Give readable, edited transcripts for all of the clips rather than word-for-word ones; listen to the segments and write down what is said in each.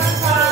कथा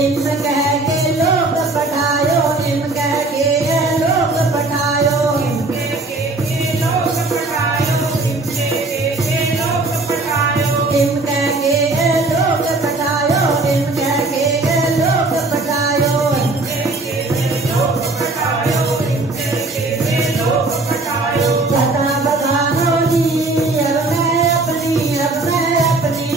इन कह के लोग पढ़ायो, इन कह के लोग पढ़ायो, इन कह के लोग पढ़ायो, इन कह के लोग पढ़ायो। सदा बगानो जी अब मैं अपनी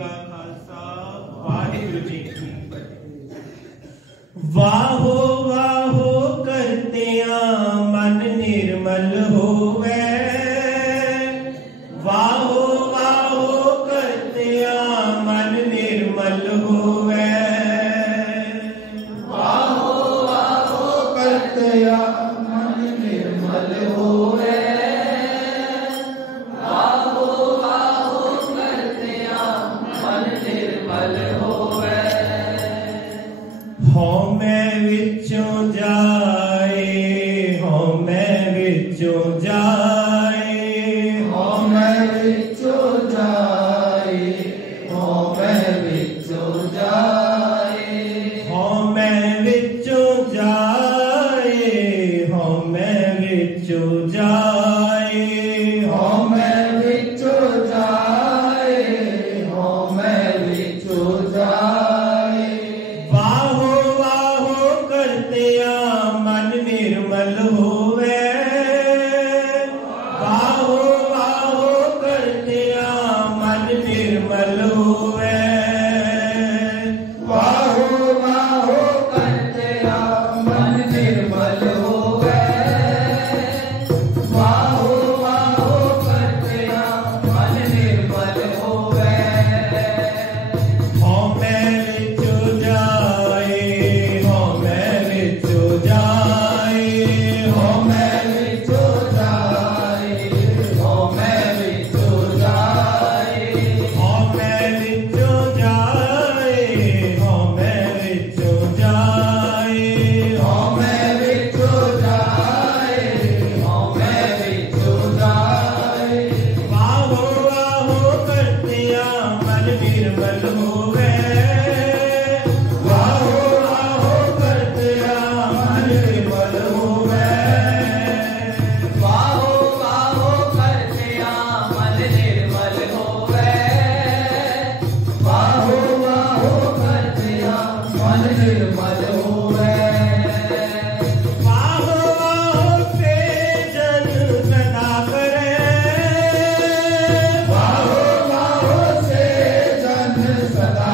का खालसा वाहिगुरु जी की फतेह। वाहो वाहो करतिया मन निर्मल होवे, वाहो वाहो करतिया मन निर्मल होवे, वाहो वाहो करतिया मन निर्मल होवे, वाहो वाहो करतिया मन निर्मल होवे। हों मैं विचों जाए, हों मैं विचों जाए, हों मैं विचों जाए, हों मैं विचों जाए, हों मैं विचों जाए, हों मैं विचों जाए, हों मैं विचों जाए, हों मैं विचों जाए। वाहो वाहो करतिया मन निर्मल होवे, वाहो वाहो करतिया मन निर्मल होवे, वाहो वाहो करतिया मन निर्मल होवे, वाहो वाहो करतिया मन निर्मल होवे। हों मैं विचों जाए, हों मैं विचों जाए, हों मैं विचों जाए, हों मैं विचों जाए, हों मैं विचों जाए, हों मैं विचों जाए, हों मैं विचों जाए, हों मैं विचों जाए। वाहो वाहो करतिया मन निर्मल होवे, वाहो वाहो करतिया मन निर्मल होवे, वाहो वाहो करतिया मन निर्मल होवे, वाहो वाहो करतिया मन निर्मल होवे। वाहो वाहो से जन सदा करे, वाहो वाहो से जन सदा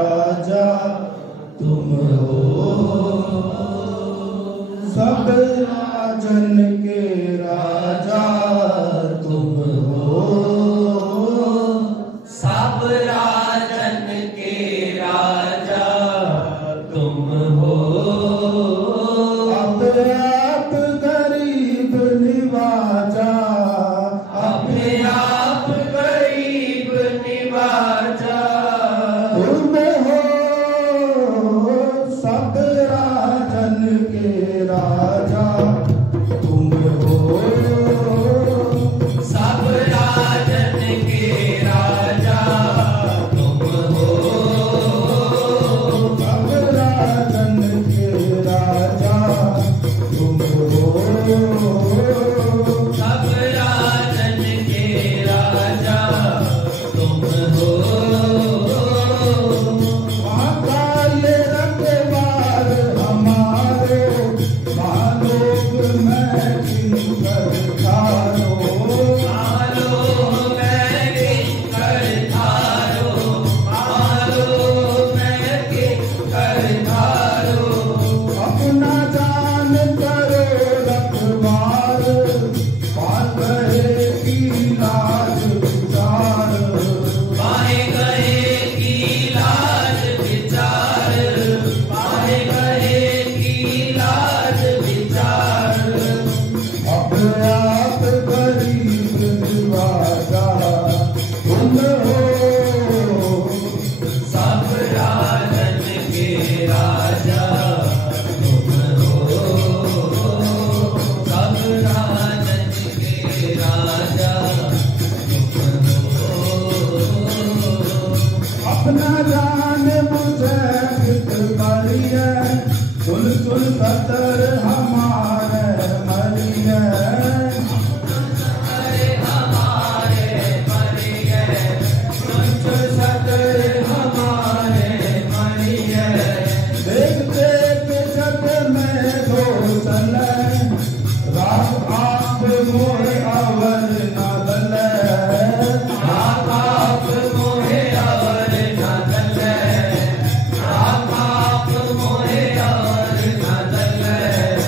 राजा तुम हो अपना जान मुझे कित करिए चुन चुन सतर हमारे मरिए देखते पिछत में दो चले रात आप मोहे अवर न दले रात आप मोहे अवर न दले रात आप मोहे अवर न दले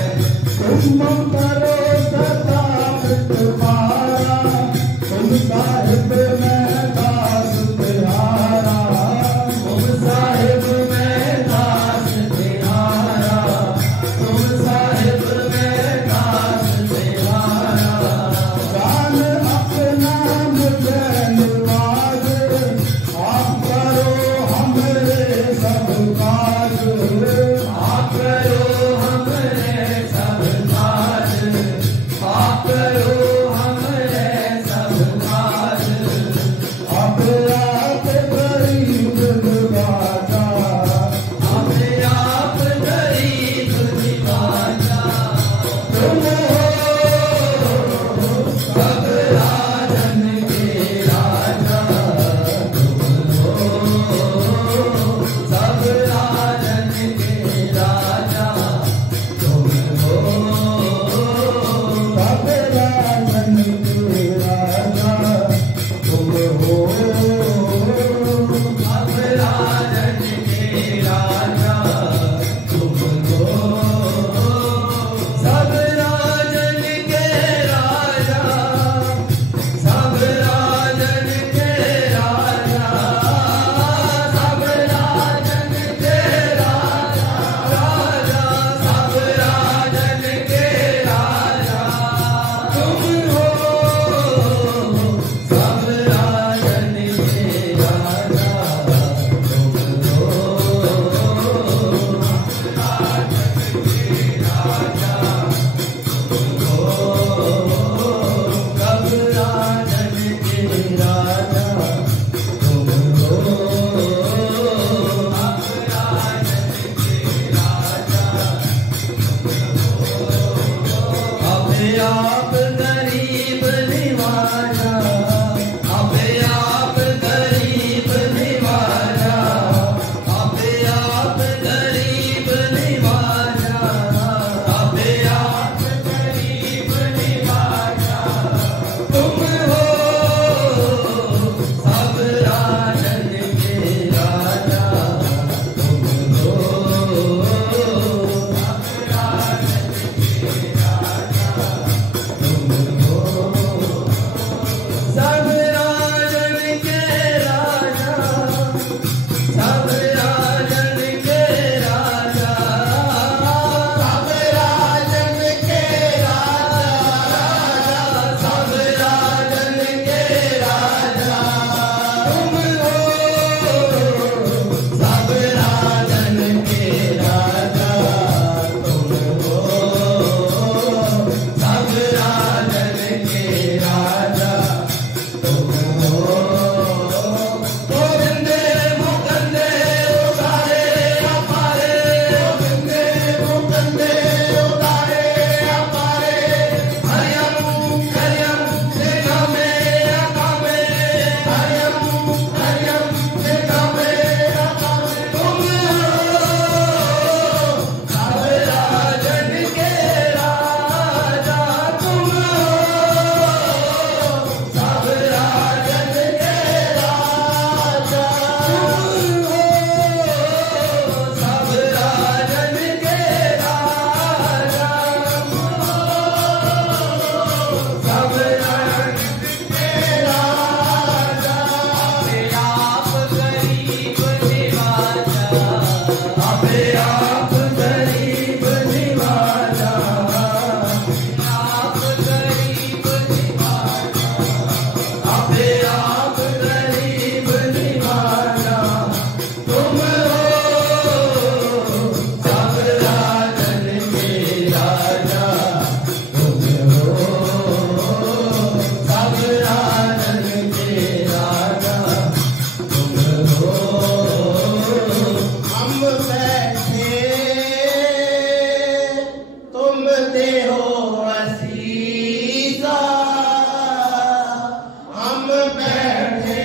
बैठे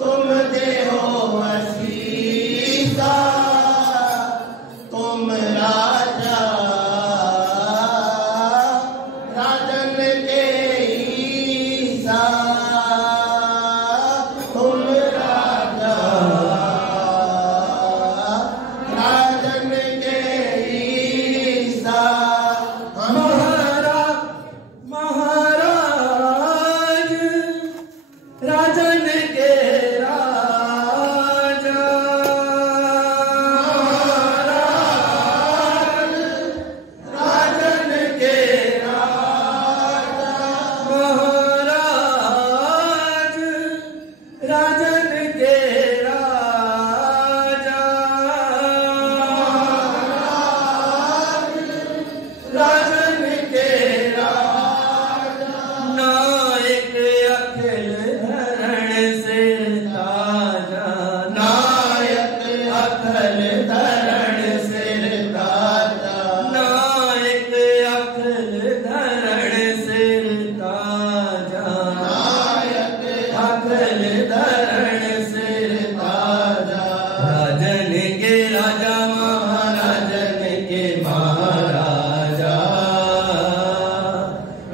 तुम देहो असीसा तुम राजा राजन के ईसा तुम राजा राजन के ईसा महाराज महाराज राजन के राजा महाराज राजन के राजा महाराज राजन के राजा राजन के राजा नायक अखिल धरण से ताजा नायक अखिल धरण से ताजा नायक अखिल धरण से ताजा नायक अखिल धरण से ताजा राजन के राजा महाराजन के महाराजा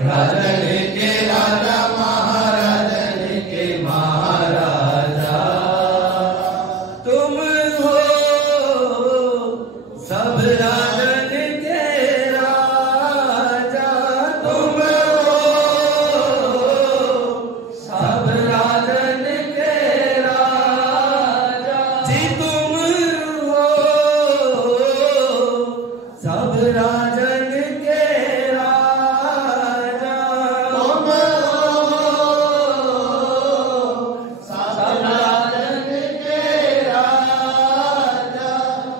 राजन के राजा महाराजन के महाराजा तुम हो सब राजन के राजा तुम हो सब राजन के राजा जी तुम हो सब राजन के राजा तुम सब राजन के राजा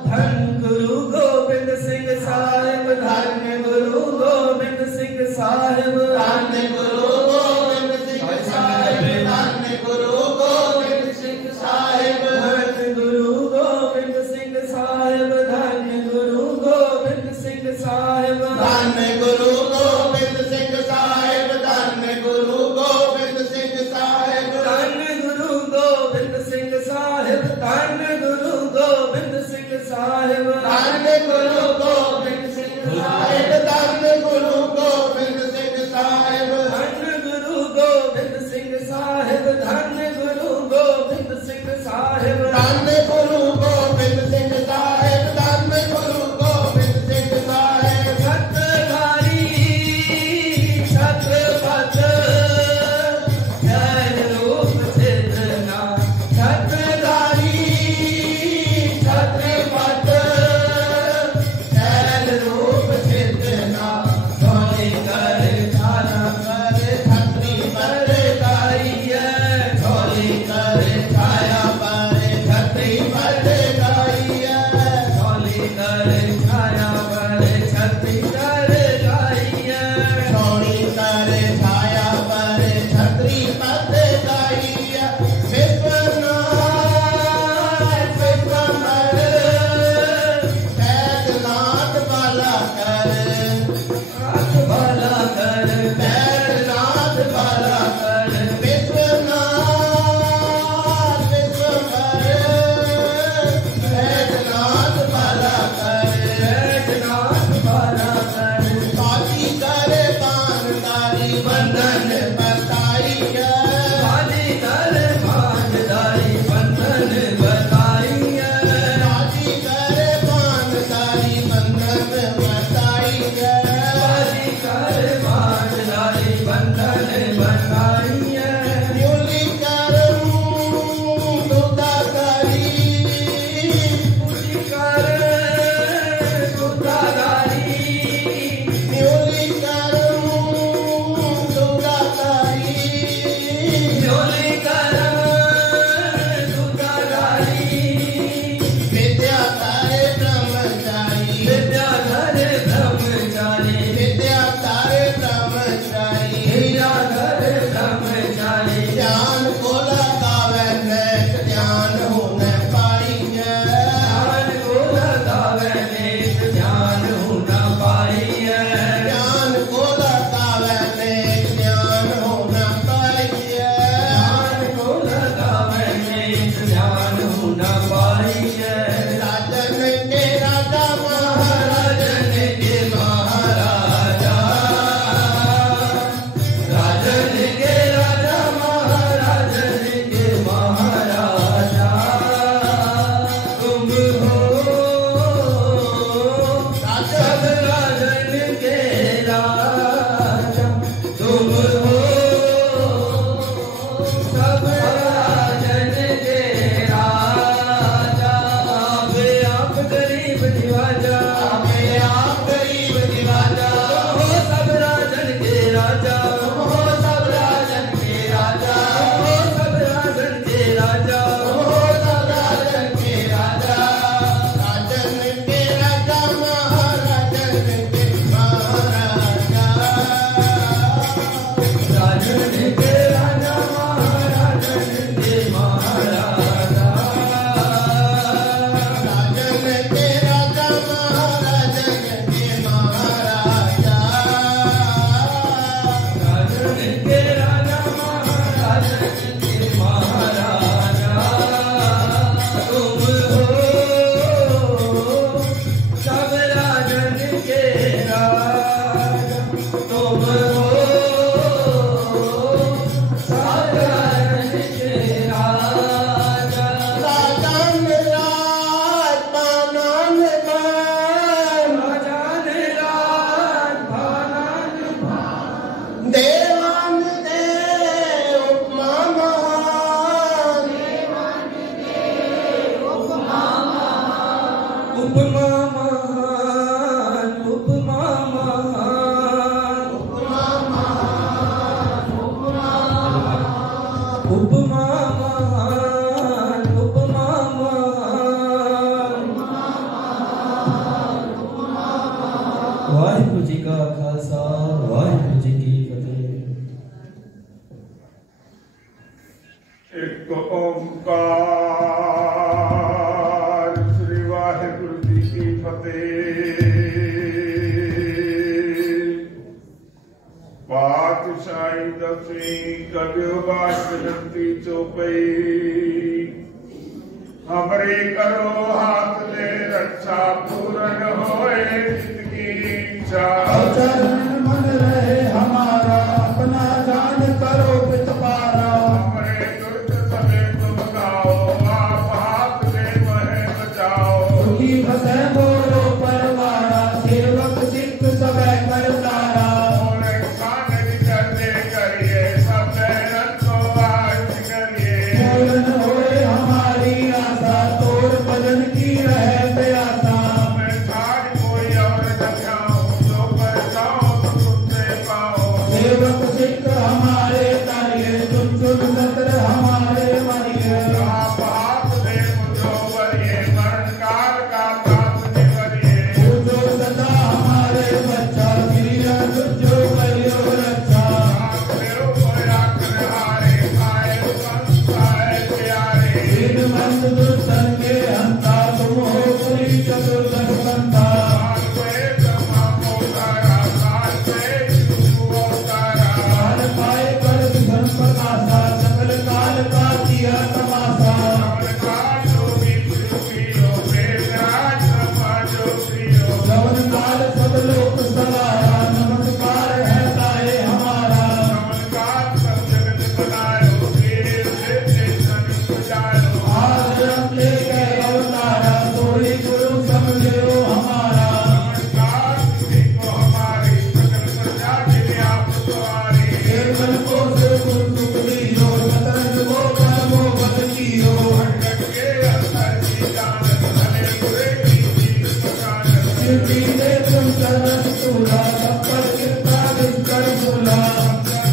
धन गुरु गोबिंद सिंह साहिब धन गुरु गोबिंद सिंह साहिब धन्य गुरु गोबिंद सिंह साहिब धन्य गुरु गोबिंद सिंह साहिब धन गुरु गोबिंद सिंह साहिब धन गुरु गोबिंद सिंह साहिब धन्य गुरु गोबिंद सिंह साहिब धन्य गुरु गोबिंद सिंह साहिब धन गुरु गोबिंद सिंह साहिब धन गुरु गोबिंद सिंह साहिब धन्य गुरु गोबिंद सिंह साहिब धन्य गुरु गोबिंद सिंह साहिब धन गुरु गोबिंद सिंह साहिब धन गुरु गोबिंद सिंह साहिब धन्य गुरु गोबिंद सिंह साहिब धन्य गुरु गोबिंद सिंह साहिब छत्रधारी छत्रपत जय रूप चितना छत्रधारी छत्रपत जय रूप चितना सोनी कर छाना कर छत्री पर गाई सोनी कर छाया पर छत्री पर गाई सोनी कर छाया पर छत्री कर गाई छोड़ी कर छाया पर छत्री पद गाई विश्वनाथ विश्वमर बैद्यनाथ बाला कर भला कर बैद्यनाथ बाला कर विश्वनाथ विश्वमर बैद्यनाथ बाला कर बैजनाथ भला कर काली करे पानदारी बंधन बताई है उपमा महान, उपमा महान। वाहिगुरु जी का खालसा, वाहिगुरु जी की फतेह। एक ओंकार श्री वाहिगुरु जी की फतेह। पातशाही दसवीं कबियो बाशंती चौपई। हमरे करो हाथ ले रक्षा पूर्ण होए जितकी इच्छा। चरण मन रहे हमारा, अपना जान करो पितपारा। हमरे दुष्ट समय तुम गाओ, आप हाथ ले वह बचाओ। सुखी फसे बोलो परवारा, सेवक सिख सब कर तारा। और खान करने करिए सब रखो आज करिए। पूर्ण होए हमारी आशा, तोर भजन की रहे प्यासा। मैं छाड़ कोई और न जाऊं, जो पर जाओ तो तुमसे पाओ। सेवक सिख हमारे तारिये, चुन चुन सत्र हमारे मरिये। आप हाथ में मुझो बरिए, मरण काल का ताप निवरिए। पूजो सदा हमारे बच्चा, गिरिया तुझो करियो रक्षा। आप मेरो कोई आखिर हारे, खाए संत खाए प्यारे। दीन बंद दुर्धन के हंता, तुम हो पुरी चतुर्दश बंता। काल पे ब्रह्मा को तारा, काल पे विष्णु अवतारा। काल पाए कर विघ्न प्रकाशा, सकल काल का किया तमाशा। कमल काल जोगी प्रियो, वेदराज ब्रह्मा जो प्रियो। जवन काल सब लोक सवारा, नमस्कार है ताए हमारा। कमल काल सब जगत बनायो, देव देव सन सजायो। आज हम ले गए अवतारा, सोई गुरु समझो हमारा। नमस्कार किसी को हमारी, सकल प्रजा के आप सवारी। केवल को से गुरु सुख लियो, शतरंज को कर्मो बद कियो। भटक के अंतर की जानत, भले बुरे की जीत पहचानत। कीर्ति दे तुम शरण तूला, सब पर कृपा विस्कर भूला।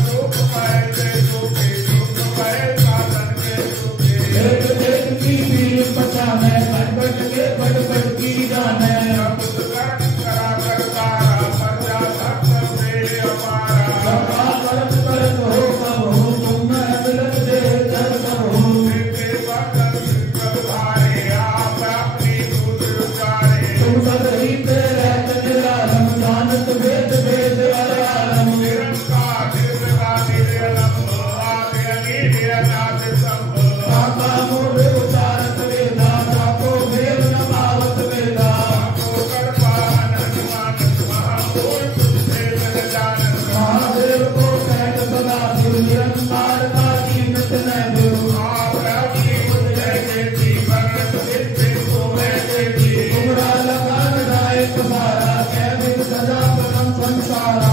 दुख पाए ते दुखे, दुख पाए साधन के सुखे। देख देख की भीड़ पछाने, खटखट के खटखट की जाने। बुद्ध कर्म करा करतारा, प्रजा भक्त मेरे अपारा। सबका करत करत हो कब हो, तुम न मिलत दे जग सब हो। देखे बंधन विश्व भारे, आप अपनी दूध उतारे। तुम सदही पे रहत निरालम, जानत वेद वेद अलआलम। निरंकार निर्विवादी निरलंब, आदि अनील अनादि संभ। काका मूढ़ उचारत वेदा, काको भेद न पावत वेदा। को कर्मा हनुमान, महामूल तुझसे जग जानत। महादेव को कहत सदा शिव, निरंकार का कीमत न दो। आप अपनी बुद्धि देती, भगत सिद्धि को है देती। तुमरा लगान दायक सारा, कह बिन सजा परम संसारा।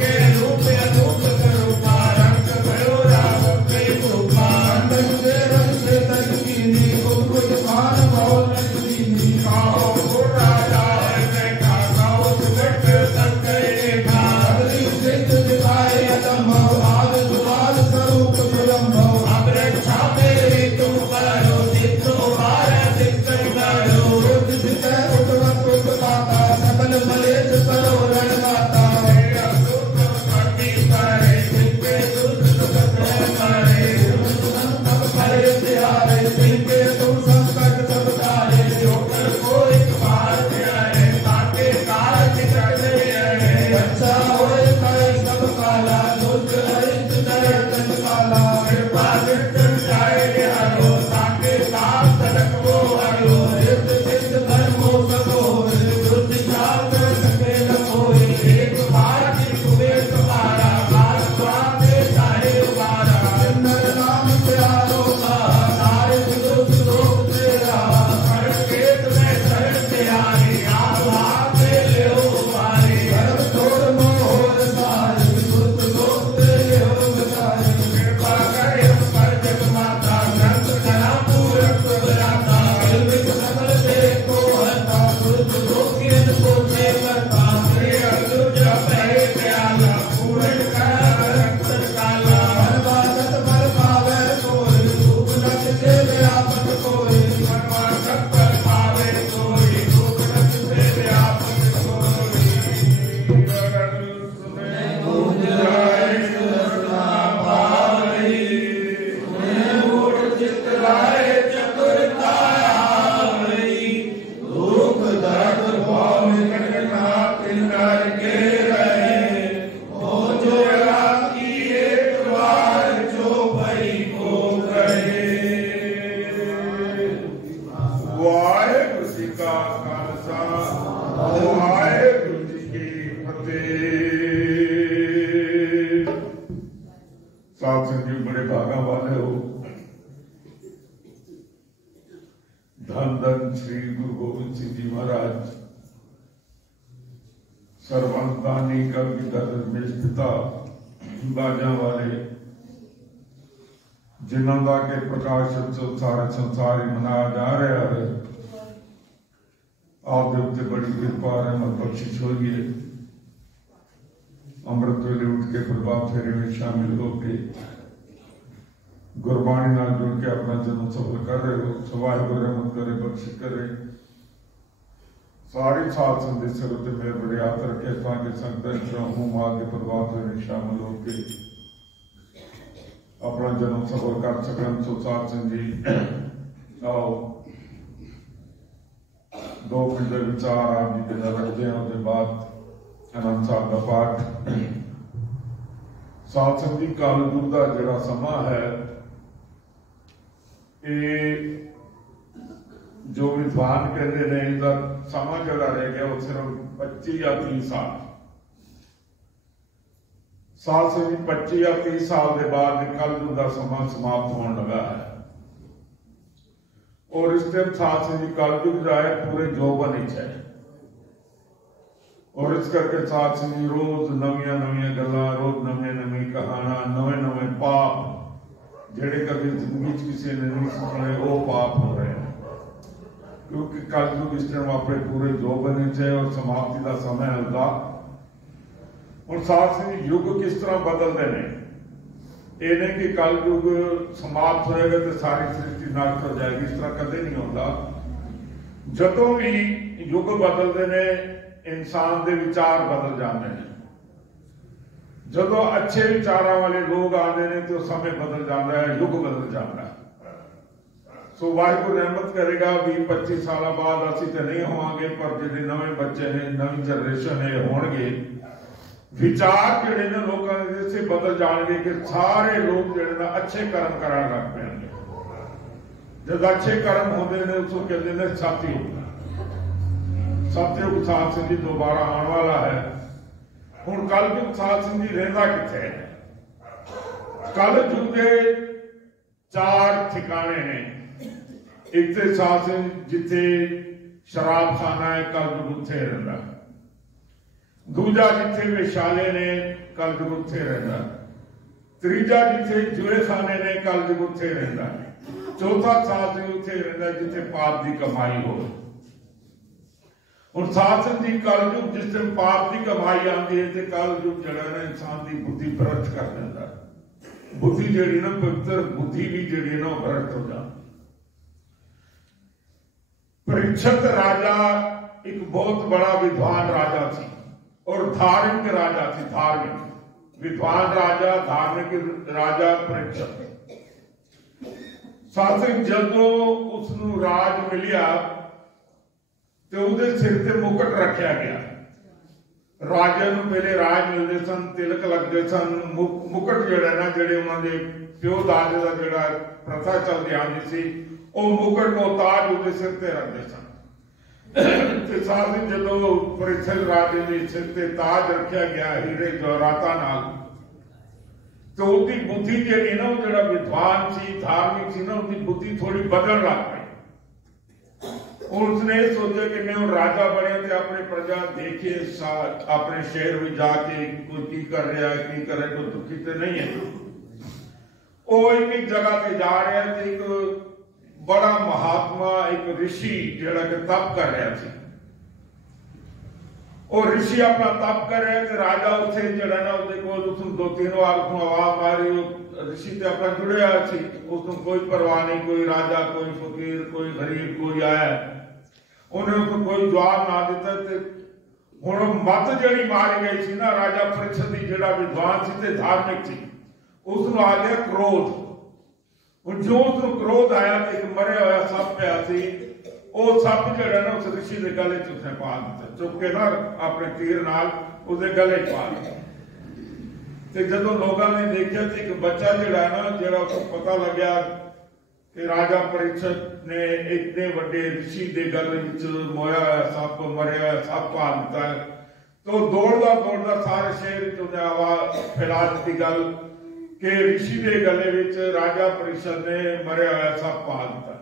के रूप अनूप स्वरूपा, रंग भयो राम के रूपा। अंडन के रंग से तज कीनी, कुछ मान बहु रंग दीनी। खाओ गुर राजा है देखा, खाओ सुगट संकय देखा। अगली सिद्ध दिखाए अदम्भव, आद सुवाद स्वरूप सुलम्भव। अब रक्षा मेरी तुम करो, जितो बार दिक्कत करो। उठ जितै उठवत उत्पाता, सकल मलेच्छ करो रणगाता। तेरा दुख भक्ति करे, जिनके दुख सुख करे। सब करे त्यारे, जिनके तुम संकट सब तारे। जो कर कोई बार आए, ताके काल निकट आए। अच्छा होए करे सब काला, दुष्ट अरिष्ट करे तन काला। कृपा दृष्टि जाए निहारो, ताके काल तलक वो हरो। सिद्ध सिद्ध धर्मो सब होए, दुष्ट जाप सके न कोई। एक बार की कुबेर तुम्हारा, बार स्वामी सारे उबारा। नर नाम प्यारो का, नारद दुष्ट लोक तेरा। हर खेत में शरण तिहारी, आप हाथ में ले उबारी। धर्म छोड़ मोह सारे, दुष्ट लोक तेरे हो बसाए। कृपा करे हम पर जग वाले हो। धन धन श्री गुरु गोविंद सिंह जी महाराज सर्वंतानी कविधर रमेश पिता बाजा वाले जिन्हों का के प्रकाश सारे संसार ही मनाया जा रहा है। आप देवते बड़ी कृपा रहमत बख्शिश होगी। अमृत वेले उठ के प्रभात फेरे में शामिल होके गुरबाणी नाल जुड़ के अपना जन्म सफल कर रहे हो। सवाई को रहमत करे बख्शिश करे। सारी साथ संदेश सिर उत्ते मेरे बड़े हाथ रखे ताकि संगत हूँ मां के प्रभात फेरे में शामिल होके अपना जन्म सफल कर सकन। सो साथ सिंह जी आओ 2 मिनट के विचार आप जी के रखते हैं। उसके बाद आनंद साहब का पाठ। साथ संग जी काल युग का जिहड़ा समा है ये जो विद्वान कहते हैं इसका समा जिहड़ा रह गया वो सिर्फ 25 या 30 साल। साल से 25 या 30 साल के बाद कल युग का समा समाप्त होने लगा है। और इस टाइम साथ से कल युग जो है पूरे जोबन ही है। और इस करके साथ से रोज नविया नविया गल्लां रोज नवे नवी कहाना नवे नवे पाप जेड़े कभी जिंदगी किसी ने नहीं सुने वो पाप हो रहे हैं। क्योंकि कल युग इस टाइम अपने पूरे जोबन ही है और समाप्ति का समय होगा। और साथ से युग किस तरह बदलते हैं ये नहीं कि कल युग समाप्त होएगा तो सारी सृष्टि नष्ट हो जाएगी। इस तरह कदे नहीं होता। जदों भी युग बदलते ने इंसान के विचार बदल जाते हैं। जदों अच्छे विचारों वाले लोग आते हैं तो समय बदल जाता है युग बदल जाता है। सो वाहिगुरू रहमत करेगा 20-25 साल बाद असी तो नहीं होवांगे पर जिहड़े नवे बच्चे ने नवी जनरेशन है होणगे विचार जिहड़े ने लोगों के से बदल जाएंगे कि सारे लोग जिहड़े ना अच्छे कर्म करन लग पैणगे। जब अच्छे कर्म होंदे ने उसको कहते हैं सतयुग। सतयुग साध संगत जी दोबारा आने वाला है। हुण कल युग साध संगत जी रहिंदा किथे है? कल युग के 4 ठिकाने ने। एक ते साध संगत जिथे शराब खाना है कल युग उत्थे रहिंदा। दूजा जिथे विशाले ने कल युग उत्थे रहिंदा। तीजा जिथे जुए खाने ने कल युग उत्थे रहिंदा। चौथा साध संगत उत्थे रहिंदा जिथे पाप की कमाई हो। और साथ जी कल युग जिस दिन पाप की कमाई आती है तो कल युग जड़ा ना इंसान की बुद्धि भ्रष्ट कर देता है। बुद्धि जी ना पवित्र बुद्धि भी जी ना भ्रष्ट हो जाती। परीक्षित राजा एक बहुत बड़ा विद्वान राजा थी और धार्मिक राजा थी। धार्मिक विद्वान राजा धार्मिक राजा परीक्षित। साथ जदों उसनू राज मिलिया तो उसके सिर से मुकुट रखा गया। राजे नूं पहले राज मिलते सन तिलक लगते सन। मुकुट जिहड़ा ना जिहड़े उन्होंने प्यो दादे का जिहड़ा प्रथा चलती आती सी वो मुकुट को ताज उसके सिर से रखते सन। ते साथ जदों परीक्षित राजे के सिर से ताज रखा गया हीरे जवाहरातां नाल तो उसकी बुद्धि जिहड़ी ना जिहड़ा विद्वान सी धार्मिक सी ना उसकी बुद्धि थोड़ी बदल लग पई। उसने सोचा कि मैं राजा बने तो अपने प्रजा देखे अपने शहर में जाके कोई की कर रहा है की करे कोई दुखी तो नहीं है। वो एक जगह पे जा रहा है एक बड़ा महात्मा एक ऋषि जिहड़ा कि तप कर रहा थी। और ऋषि अपना तप कर रहे थे। राजा उसे जिहड़ा ना उसके कोल उसनूं 2-3 बार उसनूं आवाज मारी। ऋषि ते अपना जुड़िया सी उसनूं कोई परवाह नहीं। कोई राजा कोई फकीर कोई गरीब कोई आया उन्हें उसको कोई जवाब ना दिता। हुण मत जिहड़ी मारी गई सी ना राजा परीक्षित दी जिहड़ा विद्वान सी ते धार्मिक सी उसनूं आ गया क्रोध। हुण जो उसनूं क्रोध आया तो एक मरिया होया सप पिया सी वो सप जिहड़ा ना उस ऋषि दे गले च उसने पा दिता। चुप के ना अपने तीर नाल उसदे गले च पा दिता। ते जदों लोगों ने देखा तो एक बच्चा जिहड़ा ना जिहड़ा उसको पता लग्या कि राजा परीक्षित ने इतने बड़े ऋषि के गल मोया सप मरिया सप पा दिता है तो दौड़दा दौड़दा सारे शहर आवाज फैला दी गल कि ऋषि के गले विच राजा परिषद ने मरिया हुआ सप पा दिता।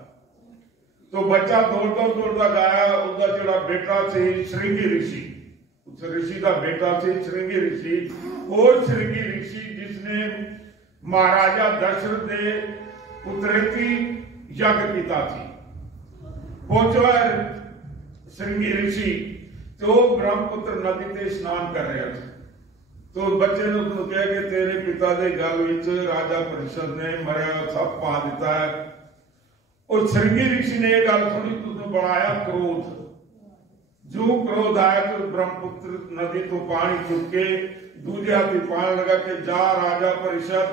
तो बच्चा दौड़दा गया, उसका जो बेटा से श्रृंगी ऋषि, उस ऋषि का बेटा से श्रृंगी ऋषि, वो श्रृंगी ऋषि जिसने महाराजा दशरथ के पुत्रेती यज्ञ किया थी। पहुंचा श्रृंगी ऋषि तो ब्रह्मपुत्र नदी ते स्नान कर रहा था। तो बच्चे ने उसको कहा कि तेरे पिता के गल विच राजा परिषद ने मरिया सप पा दिता है। और श्रृंगी ऋषि ने यह गल सुनी तो उसने बढ़ाया क्रोध। जो क्रोध आया तो ब्रह्मपुत्र नदी तो पानी चुक के दूजे हाथी पान लगा के जा राजा परिषद,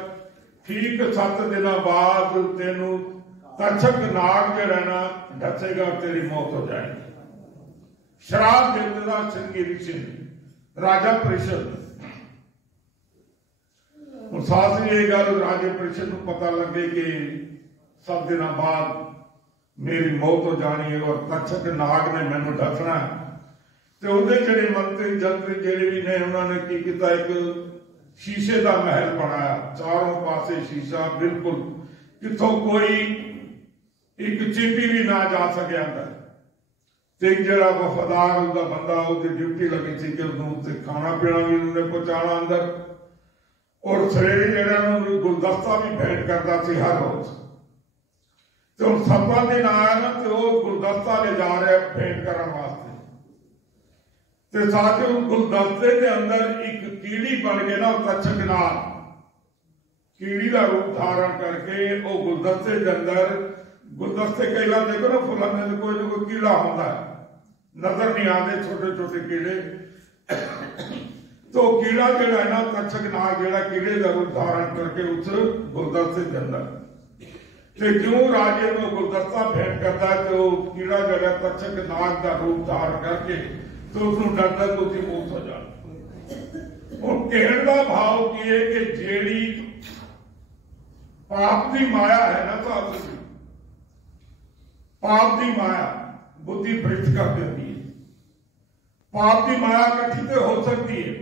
ठीक 7 दिन बाद तेनू तक्षक नाग जो रहना ढसेगा और तेरी मौत हो जाएगी। श्राप दे दिता श्रृंगी ऋषि ने राजा परिषद। साथ ही यह गल राजा परिषद को पता लगे कि 7 दिन बाद मेरी मौत हो जानी है और तक्षक नाग ने मैनू ढसना है। तो उहदे जिहड़े मंत्री जंत्री जिहड़े भी ने उन्होंने की किया, एक शीशे का महल बनाया, चारों पासे शीशा, बिल्कुल कितों कोई एक चींटी भी ना जा सके अंदर। ते जिहड़ा वफादार उसका बंदा, उसकी ड्यूटी लगी थी कि उसने खाना पीना भी उन्हें पहुंचाना अंदर, और सवेरे जिहड़ा गुलदस्ता भी भेंट करता सी हर रोज। तो 7वां दिन आया ना तो वो गुलदस्ता ले जा रहा भेंट करने वास्ते। तो साथ ही उस गुलदस्ते के अंदर एक कीड़ी बन के ना तक्षक नाग कीड़ी का रूप धारण करके वो गुलदस्ते के अंदर, गुलदस्ते कई बार देखो ना फुलों में कोई ना कोई कीड़ा होता है, नजर नहीं आते छोटे छोटे कीड़े। तो कीड़ा जो है ना तक्षक नाग जो कीड़े का रूप धारण करके उस गुलदस्ते के अंदर, तो क्यों राजे में गुलदस्ता भेंट करता है तो कीड़ा जो है तक्षक नाग का रूप धारण करके तो उसको डरता तो उसकी मौत हो जाती। और कहने का भाव की है कि जेड़ी पाप की माया है ना, तो पाप की माया बुद्धि भ्रष्ट कर देती है। पाप की माया कठिन तो हो सकती है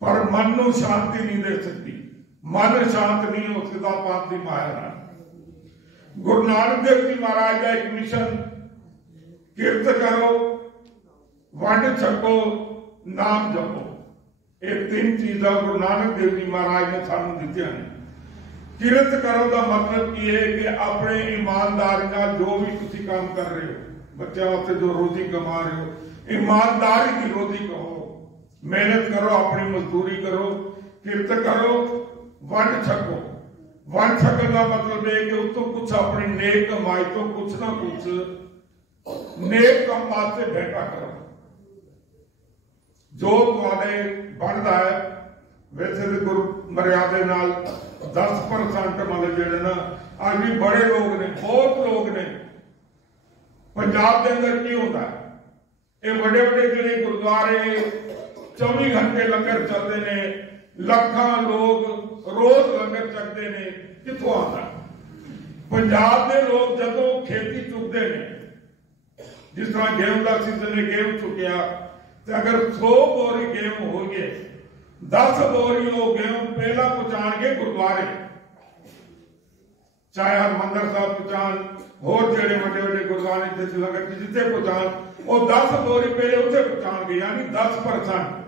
पर मन को शांति नहीं दे सकती। मन शांत नहीं हो सकता पाप की माया ना। गुरु नानक देव जी महाराज का एक मिशन, किरत करो, वंड छको, नाम जपो। ये 3 चीजा गुरु नानक देव जी महाराज ने सानू दित्तियां ने। किरत करो का मतलब की है कि अपने ईमानदारी जो भी तुम काम कर रहे हो, बच्चों वास्ते जो रोजी कमा रहे हो, ईमानदारी की रोजी कहो, मेहनत करो, अपनी मजदूरी करो, किरत करो, वंड छको। वंड छकन का मतलब है कि उस तो कुछ अपनी नेक कमाई तो कुछ ना कुछ नेक कम वास्ते भेटा करो जो तुम्हारे बनता है। वैसे तो गुरु मर्यादे नाल 10% मतलब जो ना आज भी बड़े लोग ने, बहुत लोग ने पंजाब के अंदर की होता है, ये बड़े बड़े जो गुरुद्वारे 24 घंटे लंगर चलते ने, लाखों लोग रोज लंगर चलते ने, कितों आता? पंजाब के लोग जदों खेती चुकते ने, जिस तरह गेहूं का सीजन ने गेहूं चुकिया, तो अगर 100 बोरी गेहूं हो गए, 10 बोरी वो गेहूं पहला पहुंचाएंगे गुरुद्वारे, चाहे हरमंदर साहब पहुंचान, होर जेड़े बड़े बड़े गुरुद्वारे लंगर जिथे पहुंचान, वो 10 बोरी पहले उसे पहुंचाएंगे, यानी 10%।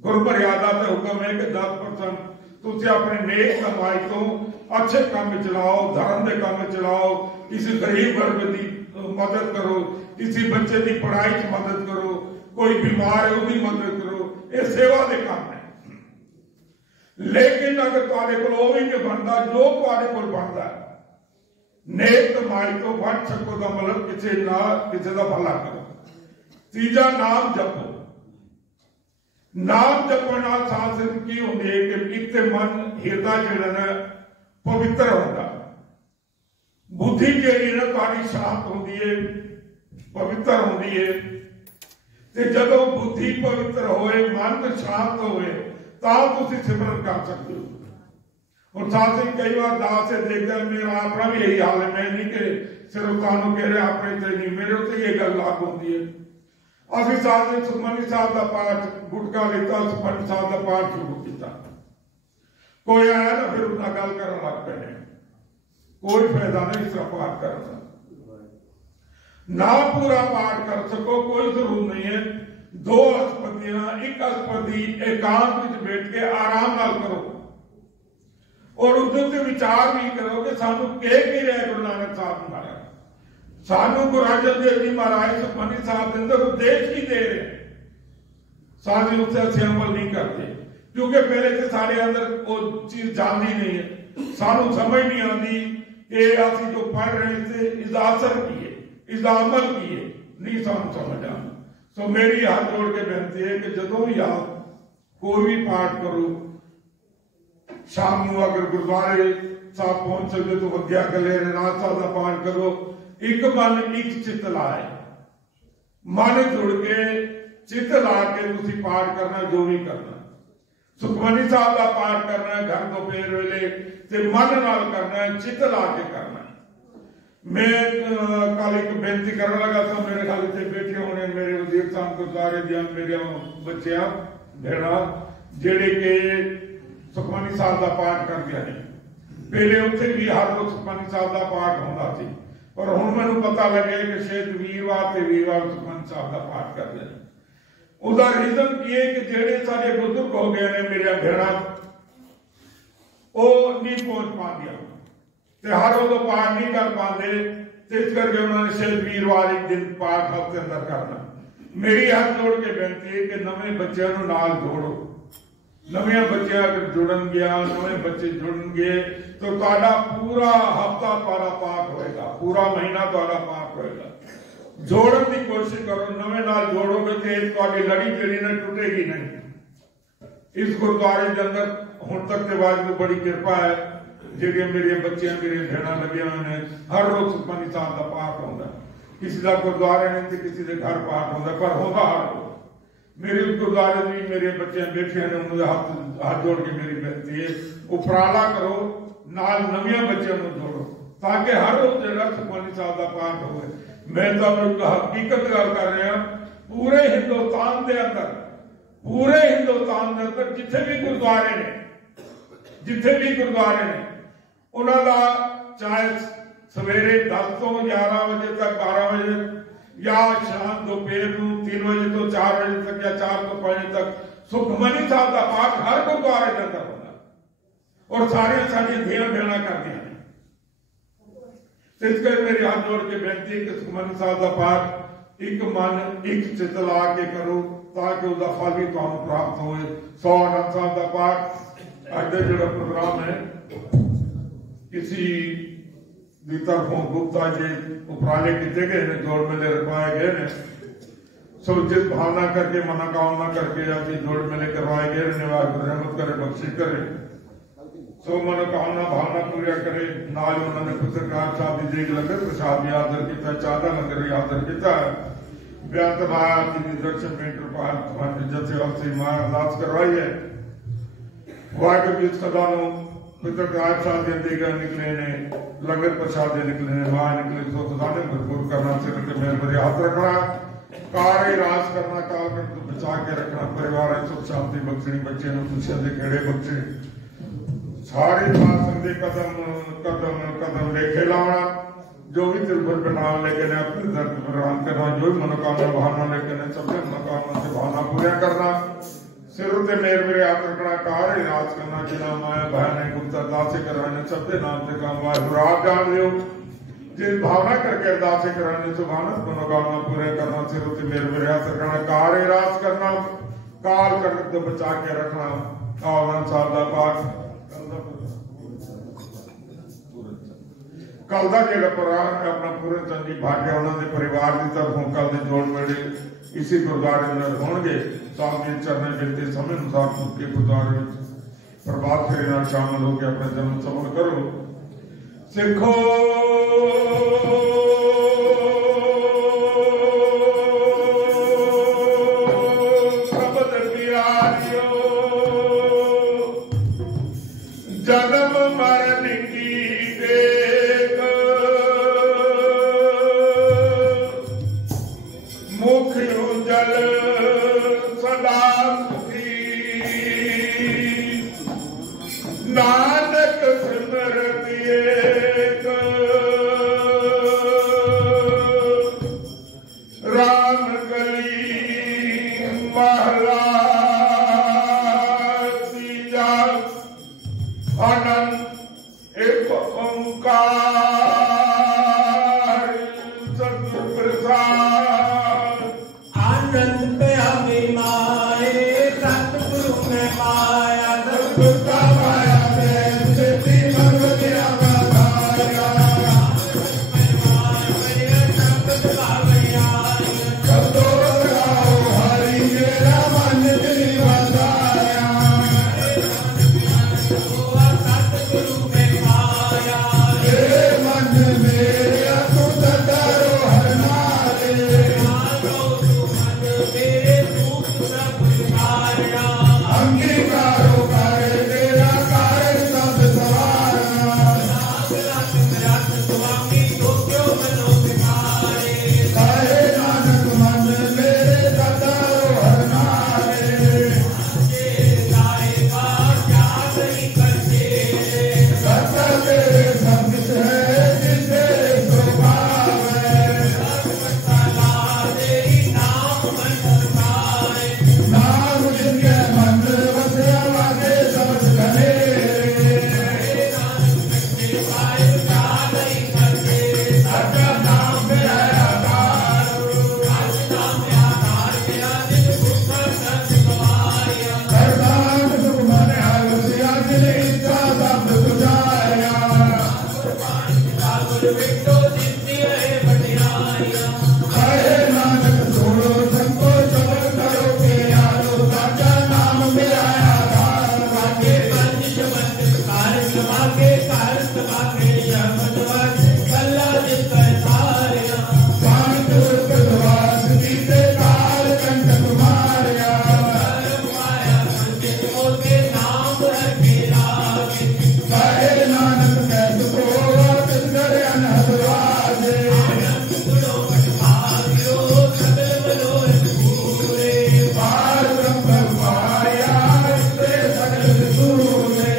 गुरु मर्यादा का हुक्म है कि 10% तुम अपने नेक कमाई तो अच्छे काम में चलाओ, धर्म के काम में चलाओ, किसी गरीब वर्ग की मदद करो, किसी बच्चे की पढ़ाई की मदद करो, कोई बीमार है उसकी मदद करो, ये सेवा के काम है। लेकिन अगर तुम्हारे को भी नहीं बनता, जो तुम्हारे को बनता है, नेक कमाई तो वंड छको का मतलब किसी का भला करो। तीजा नाम जपो। नाम जपना सांस की होंगी है कि इतने मन हिरदा जो पवित्र होता, बुद्धि जी ना तुम्हारी शांत होती है, पवित्र होती है। जदों बुद्धि पवित्र होए, मन शांत होए, तुम सिमरन कर सकते हो। और साथ ही कई बार दास से देखते मेरा अपना भी यही हाल है, मैं नहीं कि सिर्फ तुहानू कह रहा अपने से नहीं, मेरे उत्ते ये गल लागू होती है। अभी साथ सुखमनी साहब का पाठ गुटका लेता, सुखमनी साहब का पाठ शुरू किया। कोई आया ना फिर उसका गल कर लग पे, कोई फायदा नहीं इसका पाठ करना। ना पूरा पाठ कर सको कोई जरूरत नहीं है, 2 अष्टपदियां 1 अष्टपदी एकांत में बैठ के आराम नाल करो और उस विचार भी करो कि सानू कह की रहे गुरु नानक साहब महाराज, सानू गुरु अर्जन देव जी महाराज सुखमनी साहब के अंदर उपदेश ही दे रहे, सारे उससे अच्छे अमल नहीं करते क्योंकि पहले से सारे अंदर वो चीज जानती नहीं है, सानू समझ नहीं आती कि असं जो पढ़ रहे थे इसका असर की है, इसका अमल की है, नहीं सानू समझ आती। सो मेरी हाथ जोड़ के बेनती है कि जदों भी आप कोई भी पाठ करो, शाम को अगर गुरुद्वारे साहब पहुंच सकते तो वध्या गले रनाथ साहब का पाठ करो, एक मन एक चित लाए, मन जुड़ के चित ला के तुसी पाठ करना, जो भी करना सुखमनी साहब का पाठ करना है घर दोपहर वेले ते मन नाल करना है, चित ला के करना है। मैं कल एक बेनती करने लगा था, मेरे खाली से बैठे होने मेरे वजीर साहब गुरुद्वारे दिया मेरे बच्चियां भेड़ा जेड़े के सुखमनी साहब का पाठ कर दिया ने, पहले उत्थे भी हर रोज सुखमनी साहब का पाठ होता सी, पर हुण मैनूं पता लगे कि शायद वीरवार ते वीरवार सुखमनी साहब का पाठ करते हैं। उसका रीजन की है कि जेड़े सारे बुजुर्ग हो गए ने मेरे भेड़ा वो नहीं पहुंच पादिया ते हर रोज पाठ नहीं कर पाते, इस करके उन्होंने सिर्फ वीरवार एक दिन पाठ हफ्ते अंदर करना। मेरी हाथ जोड़ के बेनती है कि नवे बच्चों को नाल जोड़ो, नवे बच्चे अगर जुड़न गया, नवे बच्चे जुड़न गए तो ताड़ा पूरा हफ्ता ताड़ा पाठ होएगा, पूरा महीना ताड़ा पाठ होएगा। जोड़न की कोशिश करो, नवे नाल जोड़ोगे तो तुम्हारी लड़ी जड़ी ना टूटेगी नहीं। इस गुरुद्वारे के अंदर हुण तक के बाद में बड़ी कृपा है, जेड़े मेरे बच्चे मेरे भेड़ा लगे हुए हैं, हर रोज सुखमनी साहब का पाठ होता, किसी का गुरुद्वारे नहीं तो किसी के घर पाठ होता, पर होगा हर रोज। मेरे गुरुद्वारे में मेरे बच्चे बैठे हैं, उन्होंने हाथ जोड़ के मेरी बेनती है उपराला करो, नाल नविया बच्चों को जोड़ो ताकि हर रोज जो सुखमनी साहब का पाठ हो। मैं तो हकीकत गल कर रहा, पूरे हिंदुस्तान के अंदर, पूरे हिंदुस्तान के अंदर जिथे भी गुरुद्वारे ने, जिथे भी गुरुद्वारे ने उन्होंने चाहे सवेरे 10 तो 11 बजे तक 12 बजे या शाम दोपहर 3 बजे तो 4 बजे तक या 4 तो 5 तक सुखमनी साहब का पाठ हर गुरुद्वारे के अंदर होगा और सारिया साड़ियां धियां भेड़ा कर दिया। इस कर मेरे हाथ जोड़ के बेनती है कि सुखमनी साहब का पाठ एक मन एक चित ला के करो ताकि उसका फल भी तुहानू प्राप्त हो। 100 आनंद साहब का पाठ अज का जो प्रोग्राम है किसी की तरफों गुप्ता जी उपराले किए गए हैं, जोड़ मेले रखवाए गए हैं। सब जिस भावना करके मनोकामना करके अभी जोड़ मेले करवाए गए, रहमत करे बख्शिश करे, सो मनोकामना भावना पूरा करे। नाल उन्होंने सरकार साहब की देख लंगर प्रसाद भी आदर किया, चादा लंगर भी आदर किया। बेअंत माया जी दर्शन में जथे वास्ते माया अरदास करवाई है। वाहिगुरू जी सदा पितरकार साहब के देगा निकले ने, लंगर प्रसाद निकले ने, मां निकले सो सदा ने भरपूर करना, सिर के मेल पर हाथ रखना, कार्य राज करना, काल कर बचा के रखना, परिवार सुख शांति बख्शनी, बच्चे खुशियां के खेड़े बख्शे, सारे शासन के कदम कदम कदम लेखे लाना, जो भी दिल पर बना लेके ने अपने दर्द प्रदान करना, जो भी मनोकामना भावना लेके ने सबके मनोकामना से भावना पूरा करना, सिर ते मेर मेरे हाथ रखना, कार्य राज करना, जिना माया बहन गुप्ता दासे कराने सबके नाम से काम वाहिगुरू आप जान लियो। जिस भावना करके अरदासे कराने सुभानत मनोकामना पूरे करना, सिर ते मेर मेरे हाथ रखना, कार्य राज करना, काल कर तो बचा के रखना। आनंद साहब का पाठ कल का जो प्रोग्राम है अपना पूरे चंदी भाटिया उन्होंने परिवार की तरफों कल के जोड़ मेले इसी गुरुद्वारे अंदर होंगे। सामने चरण बिनते समय अनुसार के गुरुद्वारे प्रभात फेरी शामिल होकर अपना जन्म सफल करो। सिखो जन्म मरण की देख मुख उजल सदा सुखी, ओंकार सतगुर प्रसाद। आनंद पया माए सतगुरु में माया सतगुरु का माया प्रेम सिद्धि भगवत अवतारा। शब्दों गाओ हरि मेरा मन दिल बसाया। सतगुरु में माया तेरे मन मेरा तू सदारो हर नारे। अंगीकारो कर तेरा कारण सब सवारा। काहे नानक मन मेरे सदारो हर नारे। सत्ता तेरे सब है जिसे स्वभाव है। नाम जिनके मन वसया वागे समझ गए। सच्चा नाम मेरा आधार। सरदार सुख मन आलसिया दिल इच्छा सब बुझाया। कहे नानक छोड़ो सबको सबर करो के यारो। सच्चा नाम मेरा आधार। शांत प्रदवास बीते काल कंटक मारया। कहे नानक कैस को वापस करे अनहद वाजे। पार ब्रह्म माया इससे सकल सूरे।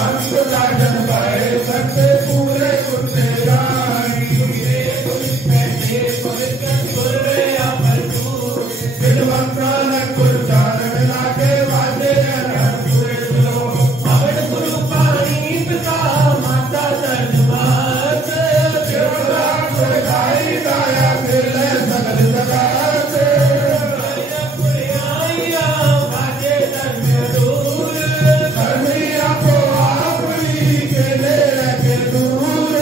अंत राजन भय सकते पूरे कुत्ते जानी। बिलवंता न कुल चारण लागे वाजे अनहद। अवध गुरु पानी पिता माता धन्यवाद। शिवराम सुरखाई गाया फिरले सकल जगत। धर्मी आपो आपनी केले रखे दूर।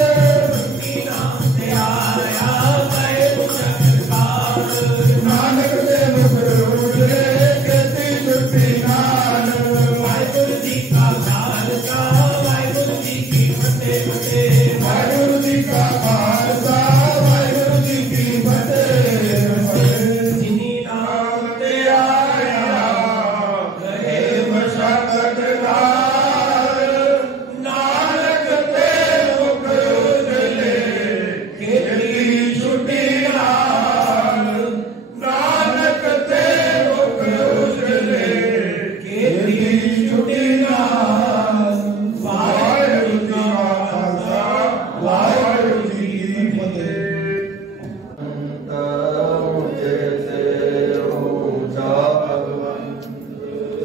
नानक से मुख रूले खेती छुट्टी नान। वाहिगुरु जी का खालसा वाहिगुरु जी की फतेह। वाहिगुरु जी का खालसा वाहिगुरु जी की फतेह। जिनी नाम ते आया गए मशक्कत नाल। नानक ते मुख उजले खेती छुट्टी नाल। नानक ते मुख उजले खेती छुट्टी नाल। वाहिगुरु जी का खालसा वाहिगुरु जी की फतेह।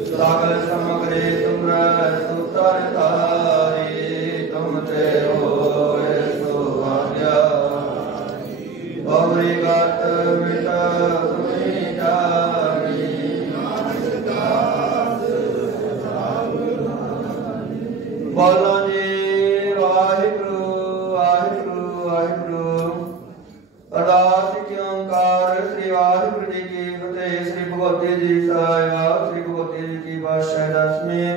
सागर समग्रे तुमरा सुतर तारी। तुम ते होए सुभाग्या। गौरी गात मिटा तुम्ही जानी। बोलो जी वाहिगुरु वाहिगुरु वाहिगुरु। अरदास की ओंकार श्री वाहिगुरु जी की फतेह। श्री भगवती जी सहाया श्री भगवती जी की बादशाह दसवीं।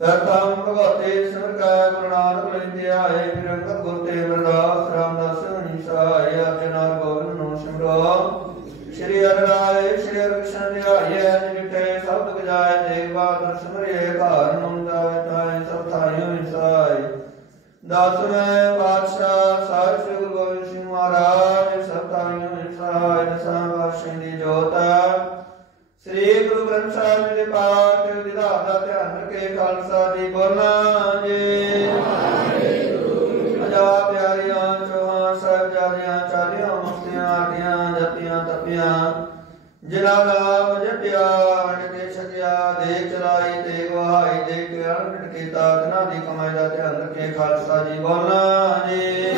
प्रथम भगवती सरकार गुरु नानक लेंदे आए। फिर अंगद गुरु तेमरदास रामदास हरि सहाय। अर्जनार गोविंद नो सिमरो। श्री हरिराय श्री हरिकृष्ण ध्याय। निमिटे शब्द गजाय देख बहादुर सिमरिये। घर नंदा ताय सब थारियों सहाय। दसवें पातशाह साहिब श्री गुरु गोविंद सिंह महाराज सब थारियों सहाय। दसवां पातशाह दी जोत। श्री गुरु ग्रंथ साहिब जी दे पाठ विधा दा ध्यान रखे। खालसा जी बोलना जी। अजा प्यारियां चौहान साहिब जादियां चालियां मुक्तियां आटियां जतियां तपियां। जिना नाम जपिया अड़ के छकिया ਦੇ ਚਲਾਈ ਤੇ ਵਹਾਈ ਦੇ ਕਿਰਨ ਕੀਤਾ ਦਿਨਾਂ ਦੀ ਕਮਾਈ ਦਾ ਧਿਆਨ ਰੱਖੇ ਖਾਲਸਾ ਜੀ ਬੋਲਣਾ ਜੀ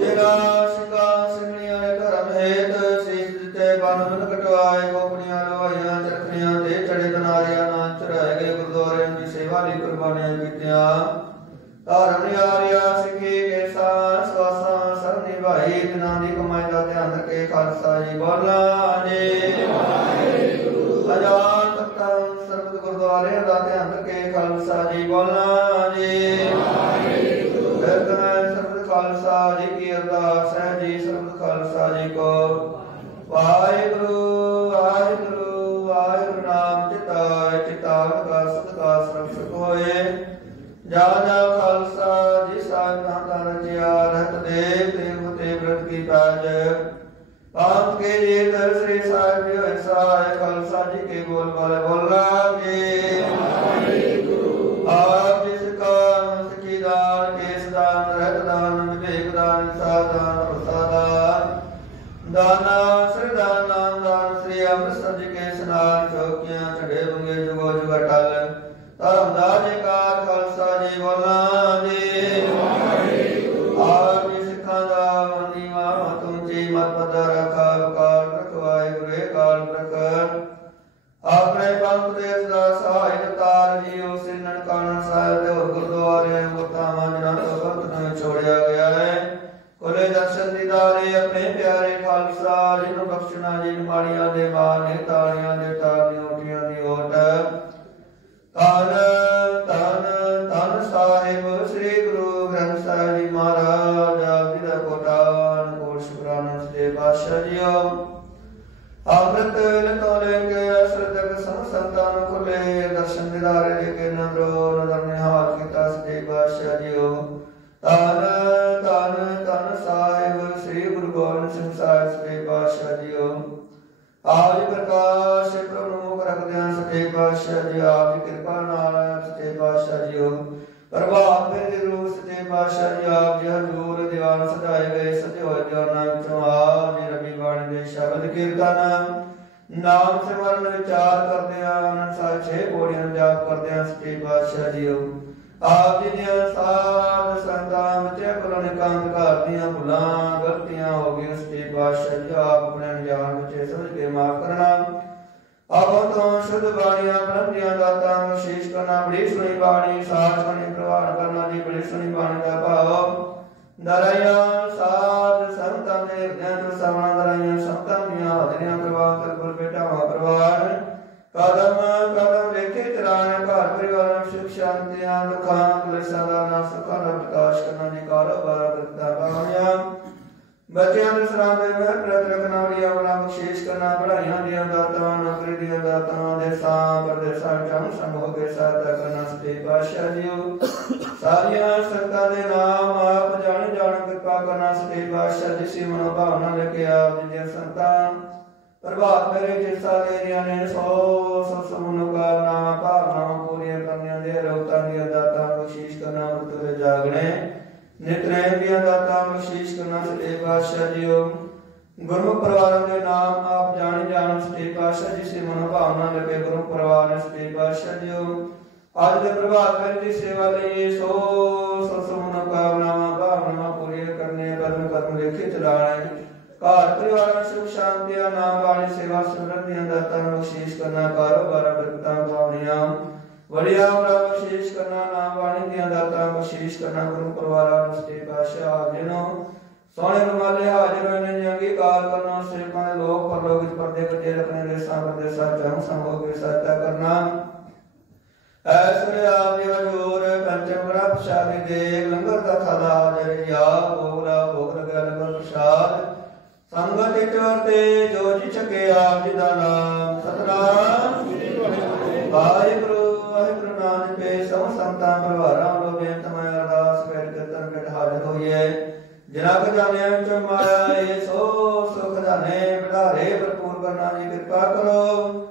ਤੇਰਾ ਸਿੰਘਾਂ ਸਿੰਘਣੀਆਂ ਨੇ ਧਰਮ ਹੇਤ ਸੀਸ ਦਿੱਤੇ ਬੰਨ ਕਟਵਾਏ ਕੋਪੜੀਆਂ ਲਵਾਈਆਂ ਚਰਖੀਆਂ ਤੇ ਚੜੇ ਦਨਾਰਿਆਂ ਨਾਲ ਚੜਾਏ ਗਏ ਗੁਰਦੁਆਰਿਆਂ ਦੀ ਸੇਵਾ ਲਈ ਕੁਰਬਾਨੀਆਂ ਕੀਤੀਆਂ ਧਰਮ ਨਿਆਰਿਆ ਸਿੱਖੀ ਕੇ ਸਵਾਸਾਂ ਸਭ ਨਿਭਾਈ ਦਿਨਾਂ ਦੀ ਕਮਾਈ ਦਾ ਧਿਆਨ ਰੱਖੇ ਖਾਲਸਾ ਜੀ ਬੋਲਣਾ ਜੀ ਅਜਾਨ ਤਖਤ ਸਰਬਤ ਗੁਰਦੁਆਰਿਆਂ ਦਾ ਧਿਆਨ ਰੱਖੇ ਖਾਲਸਾ ਜੀ ਬੋਲਣਾ ਜੀ ਸਰਬਤ ਖਾਲਸਾ ਜੀ ਕੀ ਅਰਦਾਸ ਹੈ ਜੀ ਸਰਬਤ ਖਾਲਸਾ ਜੀ ਕੋ ਵਾਹਿਗੁਰੂ ਵਾਹਿਗੁਰੂ ਵਾਹਿਗੁਰੂ ਨਾਮ ਚਿਤਾਏ ਚਿਤਾਵ ਕਾ ਸਦਕਾ ਸਰਬ ਸੁਖ ਹੋਏ ਜਾ ਜਾ ਖਾਲਸਾ ਜੀ ਸਾਹਿਬ ਨਾਮ ਰਚਿਆ ਰਹਿਤ ਦੇ ਤੇ ਬ੍ਰਤ ਕੀ ਪਾਜ ਆਪ ਕੇ ਜੀ ਦਰ ਸ੍ਰੀ ਸਾਹਿਬ ਜੀ ਐਸਾ ਹੈ ਖਾਲਸਾ ਜੀ ਕੇ ਬੋਲ ਵਾਲੇ ਬੋਲਾਂਗੇ ਵਾਹਿਗੁਰੂ ਆਪ ਜਿਸ ਕਾ ਸਖੀ ਦਾਨ ਕੇਸ ਦਾਨ ਰਹਿਤ ਦਾਨ ਵਿਵੇਕ ਦਾਨ ਸਾਦਾਨ ਪ੍ਰਸਾਦਾਨ ਦਾਨਾ ਸਰਦਾਨ ਨਾਮ ਦਾਨ ਸ੍ਰੀ ਅੰਮ੍ਰਿਤਸਰ ਜੀ ਕੇ ਸਨਾਨ ਚੌਕੀਆਂ ਚੜੇ ਬੰਗੇ ਜੁਗੋ ਜੁਗ ਅਟਲ ਧਰਮ ਦਾ ਜੈਕਾਰ ਖਾਲਸਾ ਜੀ ਬੋਲਣਾ ਜੀ ਆਪ ਜੀ ਸਿੱਖਾਂ ਦਾ ਨੀਵਾ ਮਤੁੰ ਜੀ ਮਤ ਪਦਾ ਰਖਾ ਵਕਾਰ ਰਖਵਾਏ ਗੁਰੇ ਕਾਲ ਪ੍ਰਕਰ ਆਪਣੇ ਪੰਥ ਦੇ ਸਦਾ ਸਹਾਇਕ ਤਾਰ ਜੀਓ ਸ੍ਰੀ ਨਨਕਾਣਾ ਸਾਹਿਬ ਦੇ ਗੁਰਦੁਆਰੇ ਮੁਤਾਵਾਂ ਜਨਾਂ ਤੋਂ ਵਕਤ ਨੂੰ ਛੋੜਿਆ ਗਿਆ ਹੈ ਕੋਲੇ ਦਰਸ਼ਨ ਦੀਦਾਰੇ ਆਪਣੇ ਪਿਆਰੇ ਖਾਲਸਾ ਜੀ ਨੂੰ ਬਖਸ਼ਣਾ ਜੀ ਮਾੜੀਆਂ ਦੇ ਮਾਨੇ ਤਾਲੀਆਂ ਦੇ ਤਾਲੀਆਂ ਉਠੀਆਂ ਦੀ ਓਟ ਧੰਨ ਧੰਨ ਧੰਨ ਸਾਹਿਬ ਸ੍ਰੀ ਗੁਰੂ ਗ੍ਰੰਥ ਸਾਹਿਬ ਜੀ ਮਹਾਰਾਜ ਆਪ ਜੀ ਦਾ ਕੋਟਾਨ ਕੋਟ ਸ਼ੁਕਰਾਨਾ ਦੇ ਬਾਦਸ਼ਾਹ ਜੀਓ ਅੰਮ੍ਰਿਤ ਲਤੋ ਲੈ ਕੇ ਅਸਰਦਕ ਸੰਤਾਂ ਨੂੰ ਖੁੱਲੇ ਦਰਸ਼ਨ ਦਿਦਾਰੇ ਲੈ ਕੇ ਨੰਦਰੋ ਨਦਰ ਨਿਹਾਲ ਕੀਤਾ ਸਦੇ ਬਾਦਸ਼ਾਹ ਜੀਓ ਧੰਨ ਧੰਨ ਧੰਨ ਸਾਹਿਬ ਸ੍ਰੀ ਗੁਰੂ ਗੋਬਿੰਦ ਸਿੰਘ ਸਾਹਿਬ ਸਦੇ ਬਾਦਸ਼ਾਹ ਜੀਓ ਆਪ ਜੀ ਪ੍ਰਕਾਸ਼ ਪ੍ਰਭੂ ਨੂੰ ਮੁਖ ਰੱਖਦਿਆਂ ਸੱਚੇ ਪਾਤਸ਼ਾਹ ਜੀ ਆਪ ਦੀ ਕਿਰਪਾ ਨਾਲ ਸੱਚੇ ਪਾਤਸ਼ਾਹ ਜੀਓ ਪ੍ਰਭਾਤ ਦੇ ਰੂਪ ਸੱਚੇ ਪਾਤਸ਼ਾਹ ਜੀ ਆਪ ਜੀ ਹਜ਼ੂਰ ਦੀਵਾਨ ਸਜਾਏ ਗਏ ਸਜੋਏ ਜਨਾਂ ਵਿੱਚੋਂ ਆਪ ਜੀ ਰਬੀ ਬਾਣੀ ਦੇ ਸ਼ਬਦ ਕੀਰਤਨ ਨਾਮ ਸਿਮਰਨ ਵਿਚਾਰ ਕਰਦਿਆਂ ਅਨੰਦ ਸਾਹਿਬ 6 ਪੌੜੀਆਂ ਜਾਪ ਕਰਦਿਆਂ ਸੱਚੇ ਪਾਤਸ਼ਾਹ ਜੀਓ ਆਪ ਜੀ ਦੀਆਂ ਸਾਧ ਸੰਤਾਂ ਵਿੱਚ ਭੁੱਲਾਂ ਨਿਕਾਂਤ ਕਰਦੀਆਂ ਭੁੱਲਾਂ ਗਲਤੀਆਂ ਹੋ ਗਈਆਂ ਸੱਚੇ ਪਾਤਸ਼ਾਹ ਜੀ ਆਪ ਆਪਣੇ ਅਣਜਾਣ ਵਿੱਚ ਸਮਝ ਕੇ ਮਾਫ ਕਰਨਾ ਆਪੋਂ ਤੋਂ ਸ਼ੁੱਧ ਬਾਣੀਆਂ ਬ੍ਰਹਮੀਆਂ ਦਾਤਾਂ ਵਿਸ਼ੇਸ਼ ਕਰਨਾ ਬੜੀ ਸੁਣੀ ਬਾਣੀ ਸਾਧ ਸੁਣੀ ਪ੍ਰਵਾਨ ਕਰਨਾ ਜੀ ਬੜੀ ਸੁਣੀ ਬਾਣੀ ਦਾ ਭਾਵ ਦਰਾਇਆ ਸਾਧ ਸੰਤਾਂ ਦੇ ਹਿਰਦਿਆਂ ਤੋਂ ਸਵਣਾ ਦਰਾਈਆਂ ਸੰਤਾਂ ਦੀਆਂ ਹਾਜ਼ਰੀਆਂ ਪ੍ਰਵਾਨ ਕਰ ਗੁਰ ਬੇਟਾਵਾਂ ਪ੍ਰਵਾਨ ਕਦਮ ਕਦਮ ਵੇਖੇ ਚਲਾਣ ਘਰ ਪਰਿਵਾਰ ਸੁਖ ਸ਼ਾਂਤੀਆਂ ਦੁੱਖਾਂ ਕਲੇਸ਼ਾਂ ਦਾ ਨਾਸ਼ ਸੁੱਖਾਂ ਦਾ ਪ੍ਰਕਾਸ਼ ਕਰਨਾ ਜੀ ਕਾਰੋਬਾਰ ਕਰਤਾ ਬਾਣੀਆਂ ਬੱਚਿਆਂ ਦੇ ਸਰਾਂ ਦੇ ਮਹਿਰ ਪ੍ਰਤ ਰੱਖਣਾ ਵਾਲੀਆਂ ਬਣਾ ਬਖਸ਼ੀਸ਼ ਕਰਨਾ ਪੜ੍ਹਾਈਆਂ ਦੀਆਂ ਦਾਤਾਂ ਨੌਕਰੀ ਦੀਆਂ ਦਾਤਾਂ ਦੇ ਸਾਂ ਪਰਦੇਸਾਂ ਚੰਮ ਸੰਗ ਹੋ ਕੇ ਸਹਾਇਤਾ ਕਰਨਾ ਸੱਚੇ ਪਾਤਸ਼ਾਹ ਜੀਓ ਸਾਰੀਆਂ ਸੰਗਤਾਂ ਦੇ ਨਾਮ ਆਪ ਜਾਣ ਜਾਣ ਕਿਰਪਾ ਕਰਨਾ ਸੱਚੇ ਪਾਤਸ਼ਾਹ ਜੀ ਸੀ ਮਨੋ ਭਾਵਨਾ ਲੈ ਕੇ ਆਪ ਜੀ ਦੀਆਂ ਸੰਤਾਂ ਪ੍ਰਭਾਤ ਮੇਰੇ ਜਿਸਾ ਦੇ ਰਿਆਂ ਨੇ ਸੋ ਮਨੋਕਾਮਨਾਵਾਂ ਭਾਵਨਾਵਾਂ ਪੂਰੀਆਂ ਕਰਨੀਆਂ ਦੇ ਰੋਤਾਂ ਦੀਆਂ ਦਾਤਾਂ ਬਖਸ਼ੀਸ਼ ਕਰਨਾ ਪੁੱਤਰ ਜਾਗਣੇ ਨਿਤਨੇਮ ਦੀਆਂ ਦਾਤਾਂ ਬਖਸ਼ੀਸ਼ ਕਰਨਾ ਸੱਚੇ ਪਾਤਸ਼ਾਹ ਜੀਓ ਗੁਰਮੁਖ ਪਰਿਵਾਰਾਂ ਦੇ ਨਾਮ ਆਪ ਜਾਣੀ ਜਾਣ ਸੱਚੇ ਪਾਤਸ਼ਾਹ ਜੀ ਸੇ ਮਨੋ ਭਾਵਨਾ ਲੈ ਕੇ ਗੁਰਮੁਖ ਪਰਿਵਾਰ ਨੇ ਸੱਚੇ ਪਾਤਸ਼ਾਹ ਜੀਓ ਅੱਜ ਦੇ ਪ੍ਰਭਾਤ ਫੇਰੀ ਦੀ ਸੇਵਾ ਲਈ ਸੋ ਮਨੋਕਾਮਨਾਵਾਂ ਭਾਵਨਾਵਾਂ ਪੂਰੀਆਂ ਕਰਨੇ ਕਰਮ ਲੇਖੇ ਚਲਾਣੇ ਘਰ ਪਰਿਵਾਰਾਂ ਸੁਖ ਸ਼ਾਂਤੀਆਂ ਨਾਮ ਬਾਣੀ ਸੇਵਾ ਸਿਮਰਨ ਦੀਆਂ ਦਾਤਾਂ ਬਖਸ਼ੀਸ਼ ਕਰਨਾ ਕਾਰੋਬਾਰਾਂ ਬਰਕਤਾਂ ਪਾਉਣੀਆਂ ਵੜਿਆ ਬਖਸ਼ੀਸ਼ ਕਰਨਾ ਨਾਮ ਬਾਣੀ ਦੀਆਂ ਦਾਤਾਂ ਬਖਸ਼ੀਸ਼ ਕਰਨਾ ਗੁਰੂ ਪਰਿਵਾਰਾਂ ਨੂੰ ਸੱਚੇ ਪਾਤਸ਼ਾਹ ਜਿਨੋਂ ਸੋਹਣੇ ਰੁਮਾਲੇ ਹਾਜ਼ਰ ਹੋਏ ਨੇ ਜੰਗੀ ਕਾਲ ਕਰਨਾ ਸੇਵਕਾਂ ਦੇ ਲੋਕ ਪਰਲੋਕ ਪਰਦੇ ਕੱਟੇ ਰੱਖਣੇ ਦੇ ਸਾਬਰ ਸਾਚਾ ਸੰਗ ਹੋ ਕੇ ਸਹਾਇਤਾ ਕਰਨਾ ਐਸਰੇ ਆਪ ਜੀ ਹਜ਼ੂਰ ਪੰਚਮ ਬੜਾ ਪ੍ਰਸ਼ਾਦੀ ਦੇ ਲੰਗਰ ਦਾ ਖਾਦਾ ਹਾਜ਼ਰ ਜਾ ਭੋਗਲਾ ਭੋਗ ਲਗਾ ਲੰਗਰ ਪ੍ਰਸ਼ਾਦ ਸੰਗਤ ਇਤਵਰਤੇ ਜੋ ਜੀ ਛਕੇ ਆਪ ਜੀ ਦਾ ਨਾਮ ਸਤਨਾਮ ਵਾਹਿਗੁਰੂ ਵਾਹਿਗੁਰੂ ਨਾਨਕ ਕੇ ਸਭ ਸੰਤਾਂ ਪਰਿਵਾਰਾਂ ਵੱਲੋਂ ਬੇਨਤੀ ਮੈਂ ਅਰਦਾਸ ਕਰਕੇ ਤਨ ਹਾਜ਼ਰ ਹੋਈਏ ਜਿਨ੍ਹਾਂ ਖਜ਼ਾਨਿਆਂ ਵਿੱਚੋਂ ਮਾਇਆ ਇਹ ਸੋ ਖਜ਼ਾਨੇ ਵਧਾਰੇ ਭਰਪੂਰ ਕਰਨਾ ਜੀ ਕਿਰਪਾ ਕਰੋ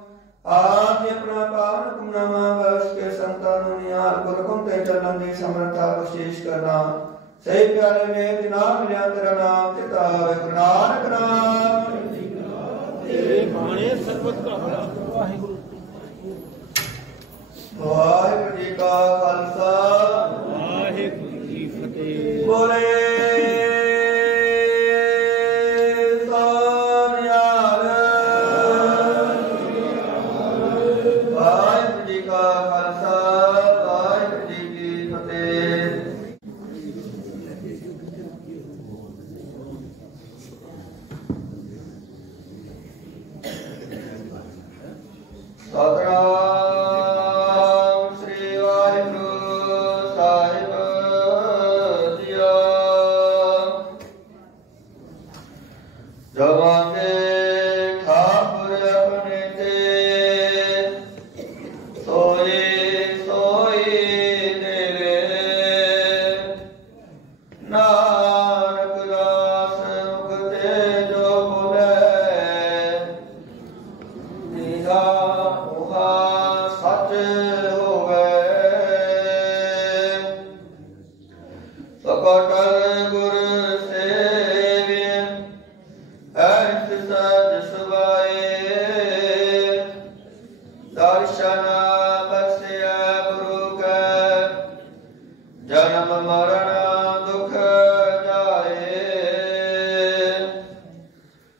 ਆਪ ਜੀ ਆਪਣਾ ਪਾਵਨ ਹੁਕਮਨਾਮਾ ਬਖਸ਼ ਕੇ ਸੰਤਾਂ ਨੂੰ ਨਿਹਾਲ ਗੁਰਹੁਕਮ ਤੇ ਚੱਲਣ ਦੀ ਸਮਰੱਥਾ ਬਖਸ਼ੀਸ਼ ਕਰਨਾ ਸਹੀ ਪਿਆਰੇ ਵੇਦ ਨਾਮ ਲਿਆ ਤੇਰਾ ਨਾਮ ਚਿਤਾਵੇ ਗੁਰੂ ਨਾਨਕ ਨਾਮ ਤੇਰੇ ਬਾਣੇ ਸਰਬਤ ਦਾ ਵਾਹਿਗੁਰੂ सच होवे सकटल गुर सेविय ऐस सज सुभाए दर्शन बख्शिया गुरु के जन्म मरण दुख जाए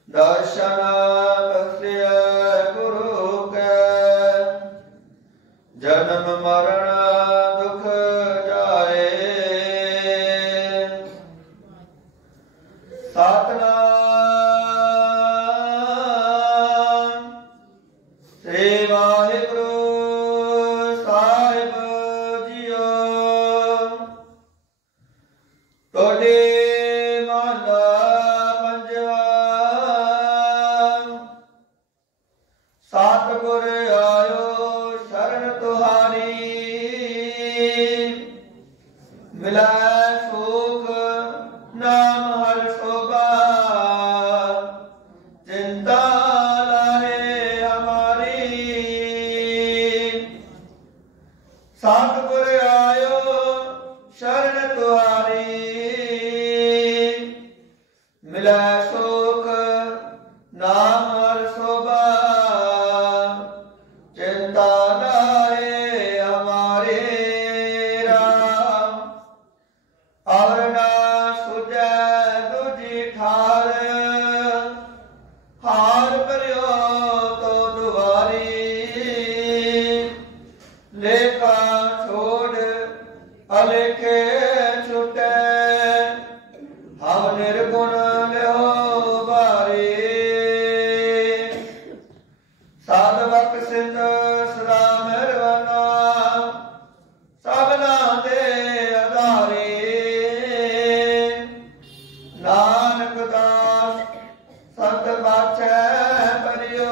दर्शन बख्शिया गुरु के जन्म मरण दुख जाए सतनाम श्री वाहिगुरु साहिब जियो तोड़े माला पंजवा सतगुर आयो शरण तुहारी मिला सुख नाम हर शोभा चिंता लाहे हमारी सतगुर आयो शरण तुहारी मिला सुख नाम हर शोभा चिंता लाहे हमारे राम और ना सुजै दूजी ठार हार परियो तो दुआरी लेखा छोड़ अलेखे छुटे हम निर्गुण लियो बारी साधवक सिंध सदा मेहरबाना सबना दे आधारे नानक दास संत बाछै परियो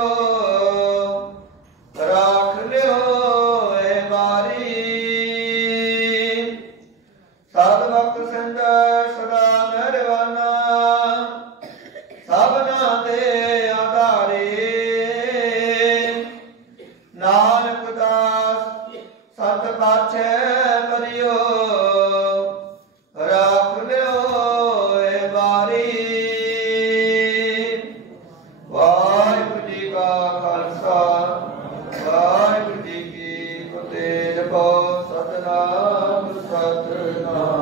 राख लियो ए बारी साधवक सिंध सदा मेहरबाना सबना दे आधारे नानक दास सत पाछै परियो राख लियो ए बारी वाहिगुरू जी का खालसा वाहिगुरू जी की फतेह। सतनाम सतनाम।